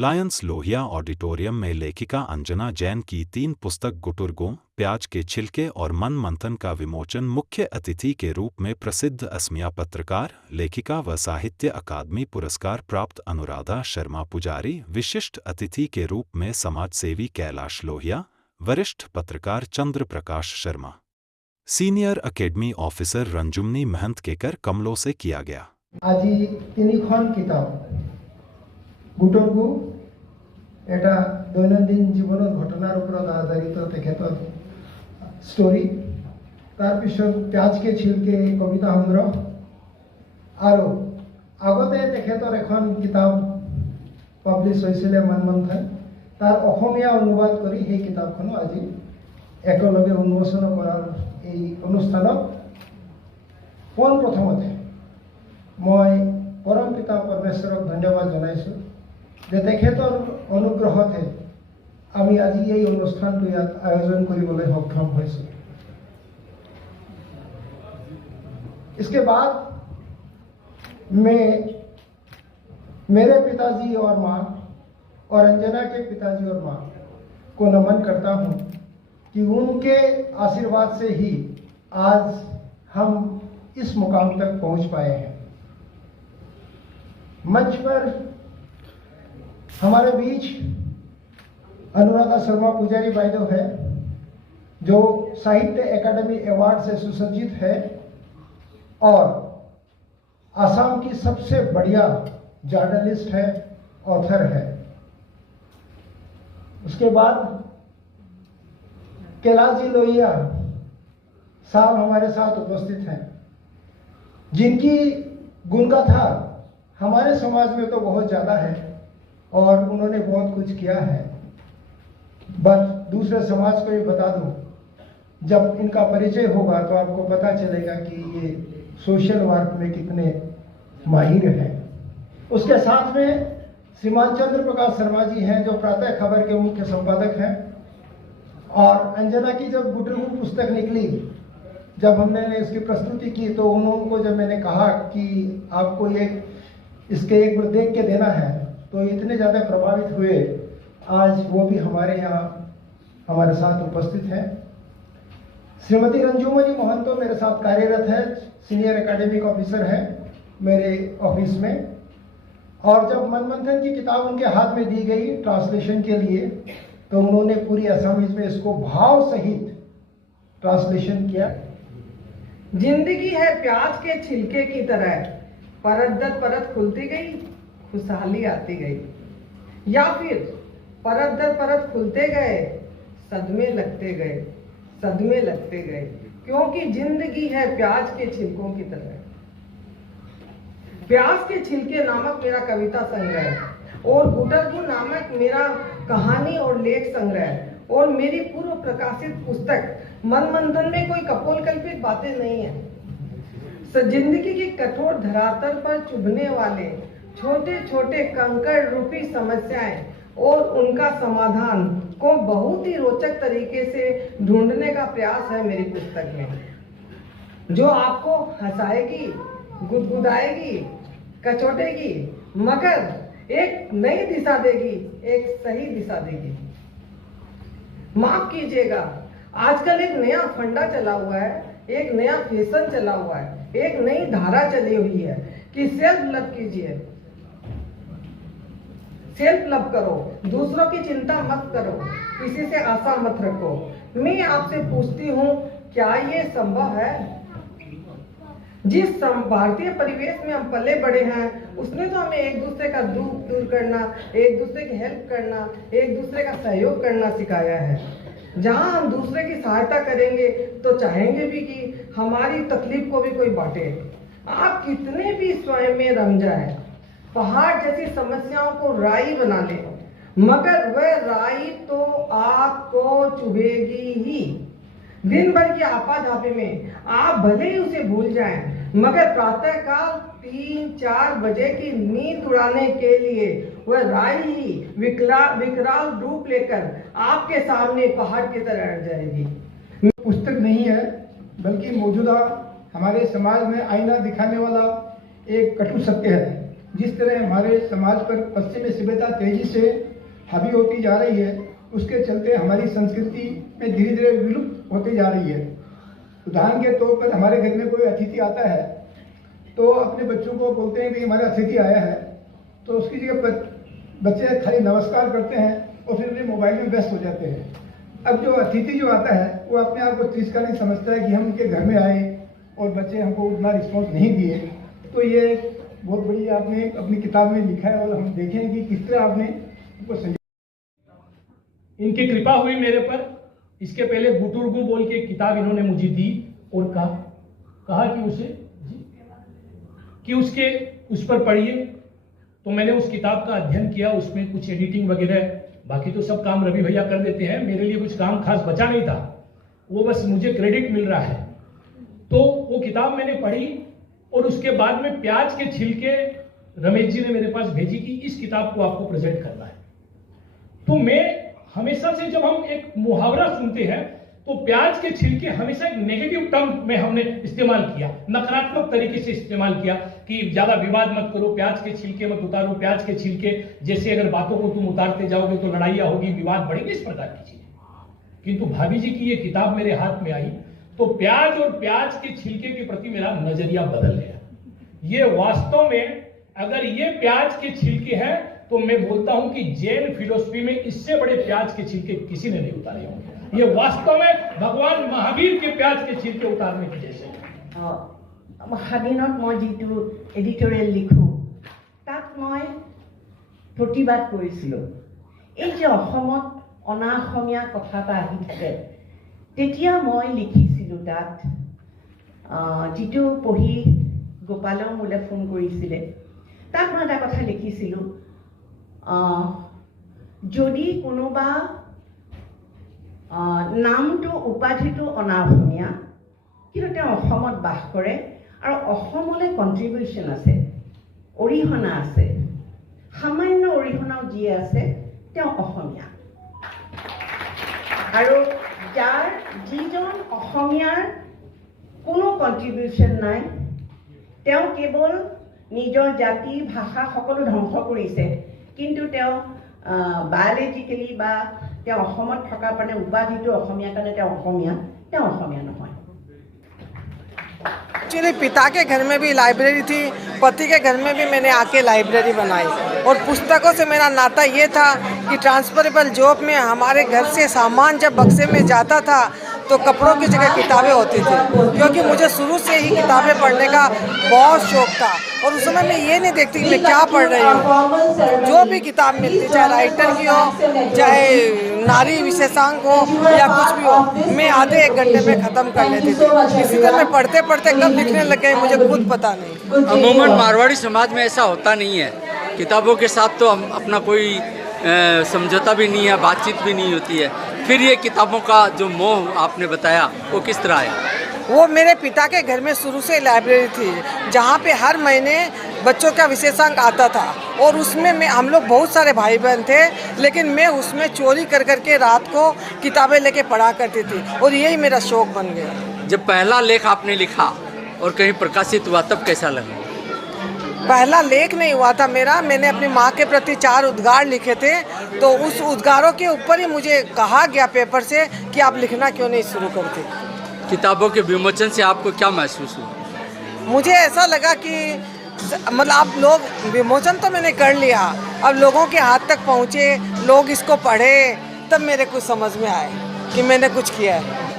Lions Lohia auditorium में लेखिका अंजना जैन की 3 पुस्तक गुटुरगों, प्याज के छिलके और मन मंथन का विमोचन। मुख्य अतिथि के रूप में प्रसिद्ध असमिया पत्रकार, लेखिका व साहित्य अकादमी पुरस्कार प्राप्त अनुराधा शर्मा पुजारी। विशिष्ट अतिथि के रूप में समाजसेवी कैलाश लोहिया, वरिष्ठ पत्रकार चंद्र Prakash Sharma, senior academy officer रंजुमनी महंत केकर कमलों से किया गया। आज तीन किताब गुटरगु এটা দৈনন্দিন জীবনের ঘটনার উপর আধারিত তেখেতৰ স্টোরি, তাৰপিছত প্যাজকে ছিলকে কবিতা সংগ্ৰহ আৰু আগতে তেখেতৰ এখন কিতাপ পাব্লিছ হৈছিলে মন মন্থন, তাৰ অসমীয়া অনুবাদ কৰি সেই কিতাপখনো আজি একেলগে উন্মোচন কৰাৰ এই অনুষ্ঠানত পোনপ্ৰথমতে মই পৰম পিতা পৰমেশ্বৰক ধন্যবাদ জনাইছোঁ যে তেখেতৰ অনুগ্ৰহতে আমি আজি এই অনুষ্ঠানটো ইয়াত আয়োজন কৰিবলৈ সক্ষম হৈছোঁ। इसके बाद मैं मेरे पिताजी और माँ और अंजना के पिताजी और माँ को नमन करता हूँ कि उनके आशीर्वाद से ही आज हम इस मुकाम तक पहुँच पाए हैं। मंच पर हमारे बीच अनुराधा शर्मा पुजारी भाईदो है, जो साहित्य अकादमी अवार्ड से सुसज्जित है और असम की सबसे बढ़िया जर्नलिस्ट है, ऑथर है। उसके बाद कैलाश जी लोहिया साहब हमारे साथ उपस्थित हैं, जिनकी गुणगाथा हमारे समाज में तो बहुत ज़्यादा है और उन्होंने बहुत कुछ किया है। बस दूसरे समाज को ये बता दूं, जब इनका परिचय होगा तो आपको पता चलेगा कि ये सोशल वर्क में कितने माहिर हैं। उसके साथ में श्रीमान चंद्र प्रकाश शर्मा जी हैं, जो प्रातः खबर के मुख्य संपादक हैं। और अंजना की जब गुटरगु पुस्तक निकली, जब हमने इसकी प्रस्तुति की, तो उनको जब मैंने कहा कि आपको ये इसके एक बार देख के देना है, तो इतने ज़्यादा प्रभावित हुए। आज वो भी हमारे यहाँ हमारे साथ उपस्थित हैं। श्रीमती रंजुमनी महंतो मेरे साथ कार्यरत है, सीनियर एकेडमिक ऑफिसर है मेरे ऑफिस में। और जब मनमंथन की किताब उनके हाथ में दी गई ट्रांसलेशन के लिए, तो उन्होंने पूरी असमीज में इसको भाव सहित ट्रांसलेशन किया। जिंदगी है प्याज के छिलके की तरह, परत दर परत खुलती गई, खुशहाली आती गई। या फिर परत दर परत खुलते गए, सदमे लगते गए, सदमे लगते गए, क्योंकि जिंदगी है प्याज के छिलकों की तरह। प्याज के छिलके नामक मेरा कविता संग्रह और गुटरगु नामक मेरा कहानी और लेख संग्रह और मेरी पूर्व प्रकाशित पुस्तक मन मंथन में कोई कपोलकल्पित बातें नहीं है। जिंदगी की कठोर धरातल पर चुभने वाले छोटे छोटे कंकड़ रूपी समस्याएं और उनका समाधान को बहुत ही रोचक तरीके से ढूंढने का प्रयास है मेरी पुस्तक में, जो आपको हंसाएगी, गुदगुदाएगी, कचोटेगी, मगर एक नई दिशा देगी, एक सही दिशा देगी। माफ कीजिएगा, आजकल एक नया फंडा चला हुआ है, एक नया फैशन चला हुआ है, एक नई धारा चली हुई है कि सेल्फ लव कीजिए, सेल्फ लव करो, दूसरों की चिंता मत करो, किसी से आशा मत रखो। मैं आपसे पूछती हूँ, क्या ये संभव है? जिस भारतीय परिवेश में हम पले बड़े हैं, उसने तो हमें एक दूसरे का दुख दूर करना, एक दूसरे की हेल्प करना, एक दूसरे का सहयोग करना सिखाया है। जहां हम दूसरे की सहायता करेंगे तो चाहेंगे भी कि हमारी तकलीफ को भी कोई बांटे। आप कितने भी स्वयं में रम जाए, पहाड़ जैसी समस्याओं को राई बना ले, मगर वह राई तो आपको चुभेगी ही। दिन भर की आपाधापी में आप भले ही उसे भूल जाएं, मगर प्रातःकाल 3-4 बजे की नींद उड़ाने के लिए वह राई ही विकराल रूप लेकर आपके सामने पहाड़ की तरह अड़ जाएगी। पुस्तक नहीं है, बल्कि मौजूदा हमारे समाज में आईना दिखाने वाला एक कटु सत्य है। जिस तरह हमारे समाज पर पश्चिमी सभ्यता तेजी से हावी होती जा रही है, उसके चलते हमारी संस्कृति में धीरे धीरे विलुप्त होती जा रही है। उदाहरण के तौर पर हमारे घर में कोई अतिथि आता है तो अपने बच्चों को बोलते हैं कि हमारा अतिथि आया है, तो उसकी जगह पर बच्चे खाली नमस्कार करते हैं और फिर वे मोबाइल में व्यस्त हो जाते हैं। अब जो अतिथि जो आता है वो अपने आप को तिरस्कारी समझता है कि हम उनके घर में आए और बच्चे हमको उतना रिस्पॉन्स नहीं दिए। तो ये बहुत बड़ी आपने अपनी किताब में लिखा है और हम देखें कि किस तरह आपने उनको इनकी कृपा हुई मेरे पर। इसके पहले गुटुरगु बोल के किताब इन्होंने मुझे दी और कहा कि उसके उस पर पढ़िए। तो मैंने उस किताब का अध्ययन किया, उसमें कुछ एडिटिंग वगैरह, बाकी तो सब काम रवि भैया कर देते हैं, मेरे लिए कुछ काम खास बचा नहीं था, वो बस मुझे क्रेडिट मिल रहा है। तो वो किताब मैंने पढ़ी और उसके बाद में प्याज के छिलके रमेश जी ने मेरे पास भेजी कि इस किताब को आपको प्रेजेंट करना है। तो मैं हमेशा से जब हम एक मुहावरा सुनते हैं तो प्याज के छिलके हमेशा एक नेगेटिव टर्म में हमने इस्तेमाल किया, नकारात्मक तरीके से इस्तेमाल किया कि ज्यादा विवाद मत करो, प्याज के छिलके मत उतारो, प्याज के छिलके जैसे अगर बातों को तुम उतारते जाओगे तो लड़ाइयाँ होगी, विवाद बढ़ेंगे, इस प्रकार की चीजें। किंतु भाभी जी की ये किताब मेरे हाथ में आई तो प्याज और प्याज के छिलके के प्रति मेरा नजरिया बदल गया। ये वास्तव में अगर ये प्याज के छिलके हैं तो मैं बोलता हूं कि जैन फिलोसफी में इससे बड़े प्याज के छिलके किसी ने नहीं उतारे होंगे। ये वास्तव में भगवान महावीर के प्याज के छिलके उतारने की जैसे। সাদিনত মই যিটো এডিটৰিয়েল লিখোঁ তাত মই প্ৰতিবাদ কৰিছিলোঁ। এই যে অসমত অনা অসমীয়া কথা এটা আহি থাকে, তেতিয়া মই লিখিছিলোঁ তাত, যিটো পঢ়ি গোপালেও মোলৈ ফোন কৰিছিলে, তাত মই এটা কথা লিখিছিলোঁ, যদি কোনোবা নামটো উপাধিটো অনা অসমীয়া কিন্তু তেওঁ অসমত বাস কৰে আৰু অসমলৈ কণ্ট্ৰিবিউশ্যন আছে, অৰিহণা আছে, সামান্য অৰিহণাও যিয়ে আছে তেওঁ অসমীয়া। আৰু যিজন অসমীয়াৰ কোনো কণ্ট্ৰিবিউশ্যন নাই, তেওঁ কেৱল নিজৰ জাতি ভাষা সকলো ধ্বংস কৰিছে, কিন্তু তেওঁ বায়'লজিকেলি বা তেওঁ অসমত থকাৰ কাৰণে উপাধিটো অসমীয়া কাৰণে তেওঁ অসমীয়া নহয়। एक्चुअली पिता के घर में भी लाइब्रेरी थी, पति के घर में भी मैंने आके लाइब्रेरी बनाई और पुस्तकों से मेरा नाता ये था कि ट्रांसफरेबल जॉब में हमारे घर से सामान जब बक्से में जाता था तो कपड़ों की जगह किताबें होती थी, क्योंकि मुझे शुरू से ही किताबें पढ़ने का बहुत शौक था। और उस समय मैं ये नहीं देखती कि मैं क्या पढ़ रही हूँ, जो भी किताब मिलती, चाहे राइटर की हो, चाहे नारी विशेषांक हो या कुछ भी हो, मैं आधे एक घंटे में ख़त्म कर लेती थी। इसी तरह मैं पढ़ते पढ़ते कब लिखने लग गई मुझे खुद पता नहीं। अमूमन मारवाड़ी समाज में ऐसा होता नहीं है, किताबों के साथ तो हम अपना कोई समझौता भी नहीं है, बातचीत भी नहीं होती है। फिर ये किताबों का जो मोह आपने बताया वो किस तरह है? वो मेरे पिता के घर में शुरू से लाइब्रेरी थी, जहाँ पे हर महीने बच्चों का विशेषांक आता था और उसमें हम लोग बहुत सारे भाई बहन थे, लेकिन मैं उसमें चोरी कर करके रात को किताबें लेके पढ़ा करती थी और यही मेरा शौक बन गया। जब पहला लेख आपने लिखा और कहीं प्रकाशित हुआ तब कैसा लगा? पहला लेख नहीं हुआ था मेरा, मैंने अपनी माँ के प्रति 4 उद्गार लिखे थे, तो उस उद्गारों के ऊपर ही मुझे कहा गया पेपर से कि आप लिखना क्यों नहीं शुरू करते। किताबों के विमोचन से आपको क्या महसूस हुआ? मुझे ऐसा लगा कि मतलब आप लोग, विमोचन तो मैंने कर लिया, अब लोगों के हाथ तक पहुँचे, लोग इसको पढ़े, तब मेरे कुछ समझ में आए कि मैंने कुछ किया है।